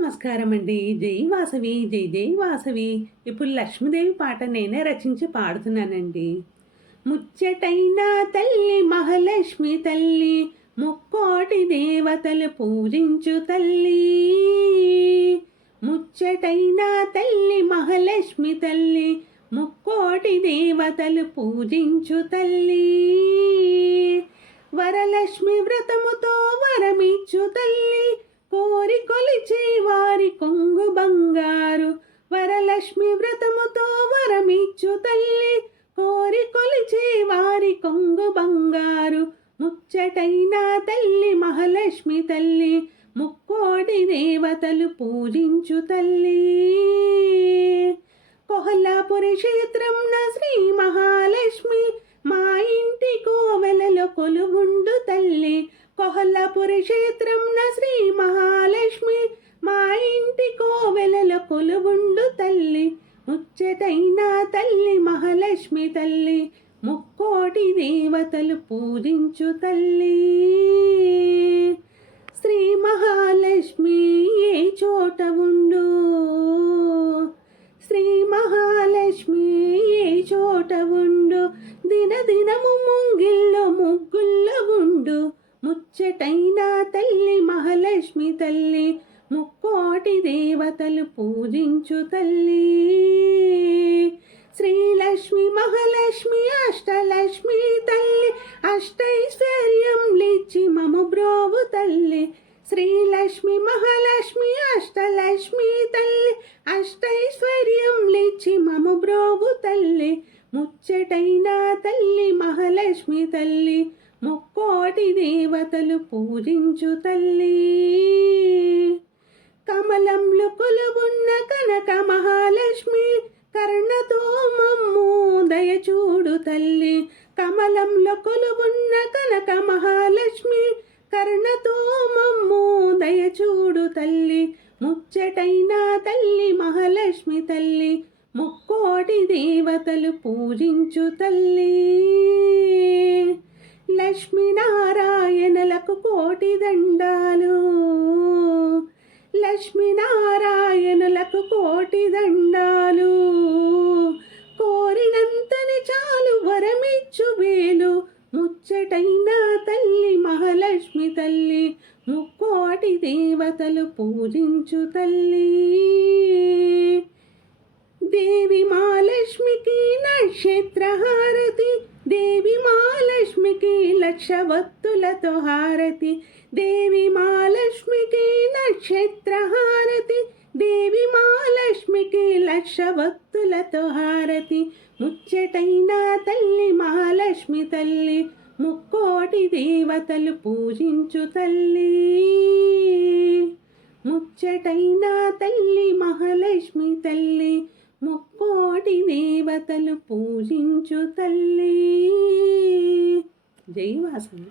నమస్కారం అండి జై వాసవి జై జై వాసవి. ఇప్పుడు లక్ష్మీదేవి పాట నేనే రచించి పాడుతున్నానండి. ముచ్చటైన తల్లి మహాలక్ష్మి తల్లి ముక్కోటి దేవతలు పూజించు తల్లి. ముచ్చటైన తల్లి మహాలక్ష్మి తల్లి ముక్కోటి దేవతలు పూజించు తల్లి. వరలక్ష్మి వ్రతముతో వరమిచ్చు తల్లి. వారి కొంగు బంగారు వరలక్ష్మి వ్రతముతో వరమిచ్చు తల్లి. కోరి కొలిచే వారి కొంగు బంగారు ముచ్చటైన తల్లి మహాలక్ష్మి తల్లి. ముక్కోడి దేవతలు పూజించు తల్లి. కొహల్లాపురి క్షేత్రంన శ్రీ మహాలక్ష్మి మా ఇంటి కోవెలలో కొలువుండు తల్లి. కొహల్లాపురి క్షేత్రంన శ్రీ మహాలక్ష్మి మా ఇంటి కోవెలలో కొలువుండు తల్లి ముచ్చటైన తల్లి మహాలక్ష్మి తల్లి ముక్కోటి దేవతలు పూజించు తల్లి. శ్రీ మహాలక్ష్మి ఏ చోట ఉండు? శ్రీ మహాలక్ష్మి ఏ చోట ఉండు? దిన దినము ముంగిల్లో ముగ్గుల్లో ఉండు. ముచ్చటైన తల్లి మహాలక్ష్మి తల్లి ముక్కోటి దేవతలు పూజించు తల్లి. శ్రీలక్ష్మి మహాలక్ష్మి అష్టలక్ష్మి తల్లి అష్టైశ్వర్యం లిచ్చి మము బ్రోవు తల్లి. శ్రీలక్ష్మి మహాలక్ష్మి అష్టలక్ష్మి తల్లి అష్టైశ్వర్యం లిచ్చి మమ బ్రోవు తల్లి. ముచ్చటైన తల్లి మహాలక్ష్మి తల్లి దేవతలు పూజించు తల్లి. కమలంలో కొలువున్న కనక మహాలక్ష్మి కర్ణతో మమ్ము దయచూడు తల్లి. కమలంలో కొలువున్న కనక మహాలక్ష్మి కర్ణతో మమ్ము దయచూడు తల్లి. ముచ్చటైన తల్లి మహాలక్ష్మి తల్లి ముక్కోటి దేవతలు పూజించు తల్లి. లక్ష్మీనారాయణలకు కోటి దండాలు. లక్ష్మీనారాయణులకు కోటి దండాలు. కోరినంతని చాలు వరమిచ్చు వేలు. ముచ్చటైన తల్లి మహాలక్ష్మి తల్లి ముక్కోటి దేవతలు పూజించు తల్లి. దేవి మహాలక్ష్మికి నక్షత్రహారతి దేవి లక్షవత్తులతో హారతి. దేవి మాలక్ష్మికి నక్షత్ర హారతి. దేవి మాలక్ష్మికి లక్షవత్తులతో హారతి. ముచ్చటైన తల్లి మహాలక్ష్మి తల్లి ముక్కోటి దేవతలు పూజించు తల్లి. ముచ్చటైన తల్లి మహాలక్ష్మి తల్లి ముక్కోటి దేవతలు పూజించు తల్లి. జై వాసవి